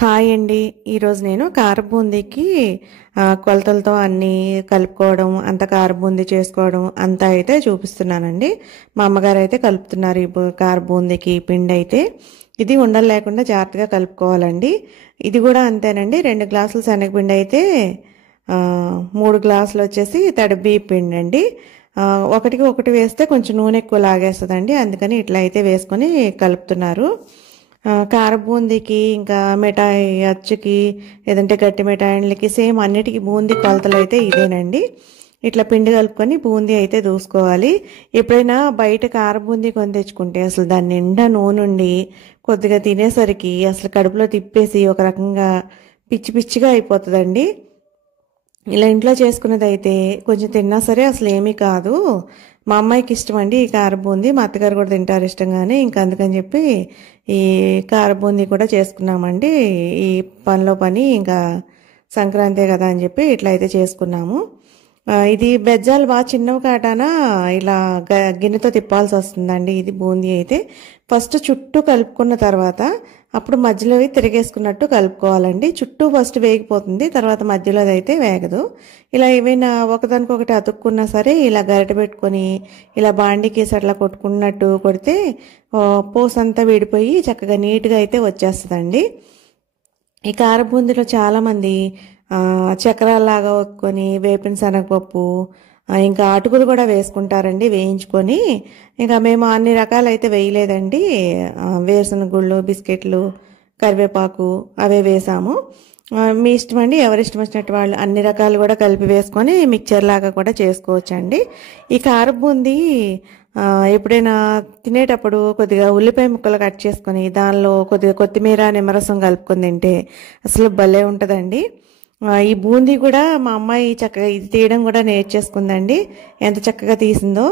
Hi అండి. ఈరోజు నేను కార బూందీకి కొలతలతో అన్నీ కలుపుకోవడం, అంత కార బూందీ చేసుకోవడం అంతా అయితే చూపిస్తున్నానండి. మా అమ్మగారు అయితే కలుపుతున్నారు ఈ కార బూందీకి పిండి అయితే. ఇది ఉండలు లేకుండా జాగ్రత్తగా కలుపుకోవాలండి. ఇది కూడా అంతేనండి. 2 గ్లాసులు శనగపిండి అయితే 3 గ్లాసులు వచ్చేసి తడి బియ్యం పిండి అండి. ఒకటికి ఒకటి వేస్తే కొంచెం నూనె ఎక్కువ లాగేస్తుందండి. అందుకని ఇట్లా అయితే వేసుకొని కలుపుతున్నారు. కార బూందీకి ఇంకా మిఠాయి అచ్చుకి లేదంటే గట్టి మిఠాయిలకి సేమ్ అన్నిటికీ బూందీ కొలతలు అయితే ఇదేనండి. ఇట్లా పిండి కలుపుకొని బూందీ అయితే దూసుకోవాలి. ఎప్పుడైనా బయట కార బూందీ కొని తెచ్చుకుంటే అసలు దాని నిండా నూనె ఉండి కొద్దిగా తినేసరికి అసలు కడుపులో తిప్పేసి ఒక రకంగా పిచ్చి పిచ్చిగా అయిపోతుందండి. ఇలా ఇంట్లో చేసుకున్నది అయితే కొంచెం తిన్నా సరే అసలు ఏమీ కాదు. మా అమ్మాయికి ఇష్టం అండి ఈ కార బూందీ, మా అత్తగారు కూడా తింటారు ఇష్టంగానే. ఇంకా అందుకని చెప్పి ఈ కార బూందీ కూడా చేసుకున్నామండి. ఈ పనిలో పని ఇంకా సంక్రాంతి కదా అని చెప్పి ఇట్లా అయితే చేసుకున్నాము. ఇది బెజ్జాలు బాగా చిన్నవి కాటాన ఇలా గిన్నెతో తిప్పాల్సి వస్తుందండి. ఇది బూందీ అయితే ఫస్ట్ చుట్టూ కలుపుకున్న తర్వాత అప్పుడు మధ్యలో తిరిగేసుకున్నట్టు కలుపుకోవాలండి. చుట్టూ ఫస్ట్ వేగిపోతుంది, తర్వాత మధ్యలో అయితే వేగదు. ఇలా ఏవైనా ఒకదానికొకటి అతుక్కున్నా సరే ఇలా గరిటె పెట్టుకొని ఇలా బాండికేసి అట్లా కొట్టుకున్నట్టు కొడితే పోసంతా విడిపోయి చక్కగా నీట్గా అయితే వచ్చేస్తుందండి. ఈ కార బూందీలో చాలామంది చక్రాల్లాగా ఒత్తుకొని వేపిన శనగపప్పు ఇంకా అటుకులు కూడా వేసుకుంటారండి వేయించుకొని. ఇంకా మేము అన్ని రకాలైతే వేయలేదండి. వేరుశనగ గుళ్ళు, బిస్కెట్లు, కరివేపాకు అవే వేసాము. మీ ఇష్టం అండి, ఎవరి ఇష్టం వచ్చినట్టు వాళ్ళు అన్ని రకాలు కూడా కలిపి వేసుకొని మిక్చర్ లాగా కూడా చేసుకోవచ్చండి. ఈ కార బూందీ ఎప్పుడైనా తినేటప్పుడు కొద్దిగా ఉల్లిపాయ ముక్కలు కట్ చేసుకొని దానిలో కొద్దిగా కొత్తిమీర నిమ్మరసం కలుపుకొని తింటే అసలు భలే ఉంటుందండి. ఈ బూందీ కూడా మా అమ్మాయి చక్కగా ఇది తీయడం కూడా నేర్చేసుకుందండి. ఎంత చక్కగా తీసిందో.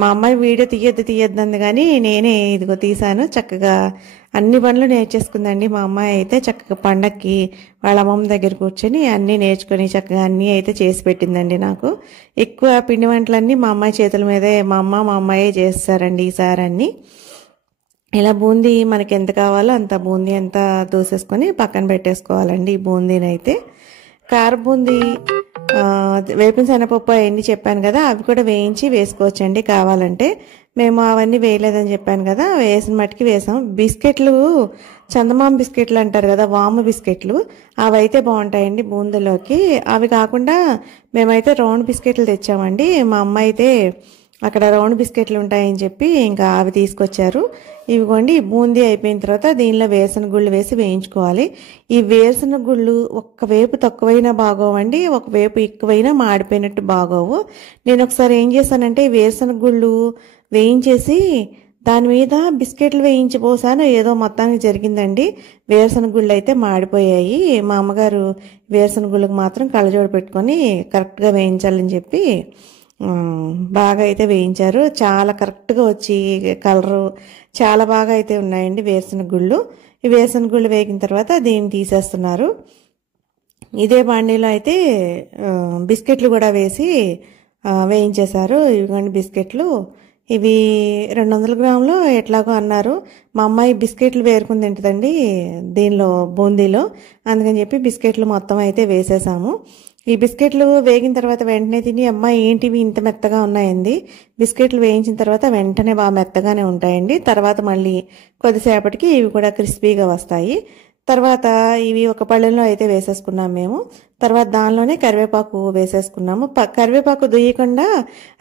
మా అమ్మాయి వీడియో తీయద్దు అంది కానీ నేనే ఇదిగో తీసాను. చక్కగా అన్ని పనులు నేర్చేసుకుందండి మా అమ్మాయి అయితే. చక్కగా పండక్కి వాళ్ళ అమ్మమ్మ దగ్గర కూర్చొని అన్నీ నేర్చుకొని చక్కగా అన్నీ అయితే చేసి పెట్టిందండి నాకు. ఎక్కువ పిండి వంటలన్నీ మా అమ్మాయి చేతుల మీదే మా అమ్మాయే చేస్తారండి ఈసారి అన్నీ. ఇలా బూందీ మనకి ఎంత కావాలో అంత బూందీ అంతా దూసేసుకొని పక్కన పెట్టేసుకోవాలండి. ఈ బూందీని అయితే కార బూందీ వేపిన శనగపప్పు అవన్నీ చెప్పాను కదా, అవి కూడా వేయించి వేసుకోవచ్చండి కావాలంటే. మేము అవన్నీ వేయలేదని చెప్పాను కదా, వేసిన మట్టుకి వేసాం. బిస్కెట్లు చందమామ బిస్కెట్లు అంటారు కదా, వాము బిస్కెట్లు, అవి అయితే బాగుంటాయండి బూందీలోకి. అవి కాకుండా మేమైతే రౌండ్ బిస్కెట్లు తెచ్చామండి. మా అమ్మ అయితే అక్కడ రౌండ్ బిస్కెట్లు ఉంటాయని చెప్పి ఇంకా అవి తీసుకొచ్చారు. ఇవిగోండి బూందీ అయిపోయిన తర్వాత దీనిలో వేరుశనగ గుళ్ళు వేసి వేయించుకోవాలి. ఈ వేరుశనగ గుళ్ళు ఒకవైపు తక్కువైనా బాగోవండి, ఒకవైపు ఎక్కువైనా మాడిపోయినట్టు బాగోవు. నేను ఒకసారి ఏం చేశానంటే వేరుశనగ గుళ్ళు వేయించేసి దాని మీద బిస్కెట్లు వేయించిపోసాను. ఏదో మొత్తానికి జరిగిందండి. వేరుశనగ గుళ్ళు అయితే మాడిపోయాయి. మా అమ్మగారు వేరుశనగ గుళ్ళకు మాత్రం కళ్ళజోడు పెట్టుకొని కరెక్ట్గా వేయించాలని చెప్పి బాగా అయితే వేయించారు. చాలా కరెక్ట్గా వచ్చి కలరు చాలా బాగా అయితే ఉన్నాయండి వేరుశనగ గుళ్ళు. ఈ వేరుశనగ గుళ్ళు వేగిన తర్వాత దీన్ని తీసేస్తున్నారు. ఇదే బాండీలో అయితే బిస్కెట్లు కూడా వేసి వేయించేశారు. ఇవిగోండి బిస్కెట్లు. ఇవి 200 గ్రాములు ఎట్లాగో అన్నారు. మా అమ్మాయి బిస్కెట్లు వేరుకుని తింటుందండి దీనిలో బూందీలో, అందుకని చెప్పి బిస్కెట్లు మొత్తం అయితే వేసేసాము. ఈ బిస్కెట్లు వేగిన తర్వాత వెంటనే తిని అమ్మాయి ఏంటివి ఇంత మెత్తగా ఉన్నాయండి. బిస్కెట్లు వేయించిన తర్వాత వెంటనే బాగా మెత్తగానే ఉంటాయండి. తర్వాత మళ్ళీ కొద్దిసేపటికి ఇవి కూడా క్రిస్పీగా వస్తాయి. తర్వాత ఇవి ఒక పళ్ళెంలో అయితే వేసేసుకున్నాం మేము. తర్వాత దానిలోనే కరివేపాకు వేసేసుకున్నాము. కరివేపాకు దుయ్యకుండా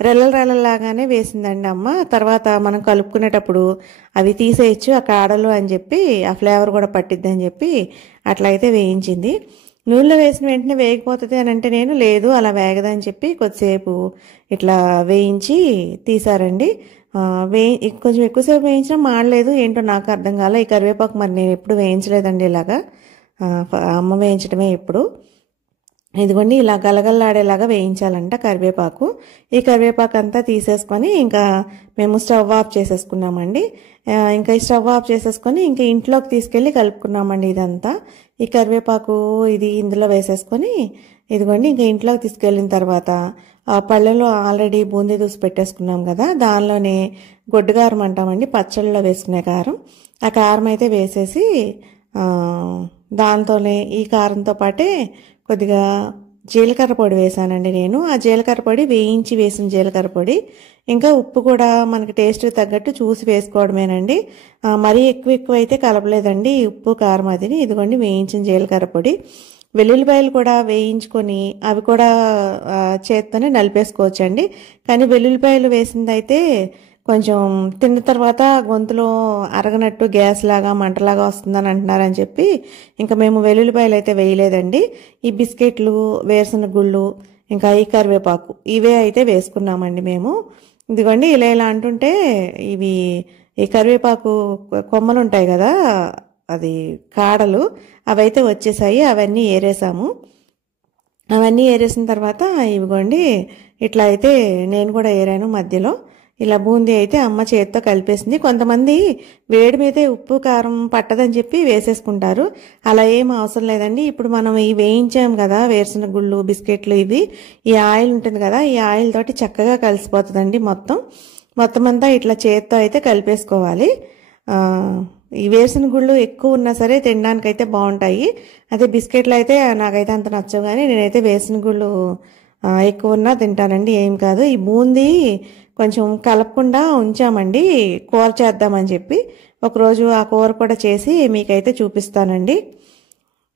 రెల్లలాగానే వేసిందండి అమ్మ. తర్వాత మనం కలుపుకునేటప్పుడు అవి తీసేయచ్చు ఆ కాడలు అని చెప్పి, ఆ ఫ్లేవర్ కూడా పట్టిద్ది అని చెప్పి అట్లా అయితే వేయించింది. నూనెలో వేసిన వెంటనే వేగిపోతుంది అని అంటే నేను లేదు అలా వేగదని చెప్పి కొద్దిసేపు ఇట్లా వేయించి తీసారండి. కొంచెం ఎక్కువసేపు వేయించినా మాడలేదు ఏంటో నాకు అర్థం కాలే. ఈ కరివేపాకు మరి నేను ఎప్పుడు వేయించలేదండి ఇలాగా, అమ్మ వేయించడమే ఎప్పుడు. ఇదిగోండి ఇలా గలగల్లాడేలాగా వేయించాలంట కరివేపాకు. ఈ కరివేపాకు అంతా తీసేసుకొని ఇంకా మేము స్టవ్ ఆఫ్ చేసేసుకున్నామండి. ఇంకా ఈ స్టవ్ ఆఫ్ చేసేసుకొని ఇంకా ఇంట్లోకి తీసుకెళ్ళి కలుపుకున్నామండి ఇదంతా. ఈ కరివేపాకు ఇది ఇందులో వేసేసుకొని ఇదిగోండి ఇంకా ఇంట్లోకి తీసుకెళ్ళిన తర్వాత ఆ పళ్ళెలో ఆల్రెడీ బూందీ దూసి పెట్టేసుకున్నాం కదా, దానిలోనే గొడ్డు కారం అంటామండి, పచ్చళ్ళలో వేసుకునే కారం. ఆ కారం అయితే వేసేసి దాంతోనే ఈ కారంతో పాటే కొద్దిగా జీలకర్ర పొడి వేసానండి నేను. ఆ జీలకర్ర పొడి వేయించి వేసిన జీలకర్ర పొడి, ఇంకా ఉప్పు కూడా మనకి టేస్ట్కి తగ్గట్టు చూసి వేసుకోవడమేనండి. మరీ ఎక్కువ అయితే కలపలేదండి ఉప్పు కారం అదిని. ఇదిగోండి వేయించిన జీలకర్ర పొడి. వెల్లుల్లిపాయలు కూడా వేయించుకొని అవి కూడా చేత్తోనే నలిపేసుకోవచ్చండి. కానీ వెల్లుల్లిపాయలు వేసిందైతే కొంచెం తిన్న తర్వాత గొంతులో అరగనట్టు గ్యాస్ లాగా మంటలాగా వస్తుందని అంటున్నారని చెప్పి ఇంకా మేము వెల్లుల్లిపాయలు అయితే వేయలేదండి. ఈ బిస్కెట్లు, వేరుశనగ గుళ్ళు, ఇంకా ఈ కరివేపాకు ఇవే అయితే వేసుకున్నామండి మేము. ఇదిగోండి ఇలా అంటుంటే ఇవి ఈ కరివేపాకు కొమ్మలు ఉంటాయి కదా, అది కాడలు అవైతే వచ్చేసాయి. అవన్నీ ఏరేసాము. అవన్నీ ఏరేసిన తర్వాత ఇవిగోండి ఇట్లా అయితే నేను కూడా ఏరాను మధ్యలో. ఇలా బూందీ అయితే అమ్మ చేతితో కలిపేసింది. కొంతమంది వేడి మీదే ఉప్పు కారం పట్టదని చెప్పి వేసేసుకుంటారు. అలా ఏం అవసరం లేదండి. ఇప్పుడు మనం ఈ వేయించాం కదా వేరుశనగ గుళ్ళు, బిస్కెట్లు, ఇవి ఈ ఆయిల్ ఉంటుంది కదా, ఈ ఆయిల్ తోటి చక్కగా కలిసిపోతుందండి. మొత్తం అంతా ఇట్లా చేతితో అయితే కలిపేసుకోవాలి. ఈ వేరుశనగ గుళ్ళు ఎక్కువ ఉన్నా సరే తినడానికైతే బాగుంటాయి. అదే బిస్కెట్లు అయితే నాకైతే అంత నచ్చవు, కానీ నేనైతే వేరుశనగ గుళ్ళు ఎక్కువ ఉన్నా తింటానండి, ఏం కాదు. ఈ బూందీ కొంచెం కలపకుండా ఉంచామండి కూర చేద్దామని చెప్పి. ఒకరోజు ఆ కూర కూడా చేసి మీకైతే చూపిస్తానండి.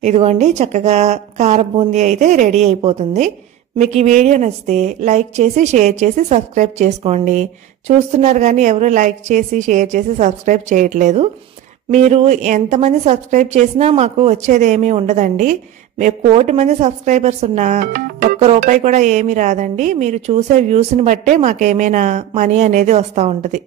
ఇదిగోండి చక్కగా కార బూందీ అయితే రెడీ అయిపోతుంది. మీకు ఈ వీడియో నచ్చితే లైక్ చేసి, షేర్ చేసి, సబ్స్క్రైబ్ చేసుకోండి. చూస్తున్నారు కానీ ఎవరు లైక్ చేసి, షేర్ చేసి, సబ్స్క్రైబ్ చేయట్లేదు. మీరు ఎంతమంది సబ్స్క్రైబ్ చేసినా మాకు వచ్చేది ఏమీ ఉండదండి. మీరు 1 కోటి మంది సబ్స్క్రైబర్స్ ఉన్నా ₹1 కూడా ఏమీ రాదండి. మీరు చూసే వ్యూస్ని బట్టే మాకేమైనా మనీ అనేది వస్తూ ఉంటుంది.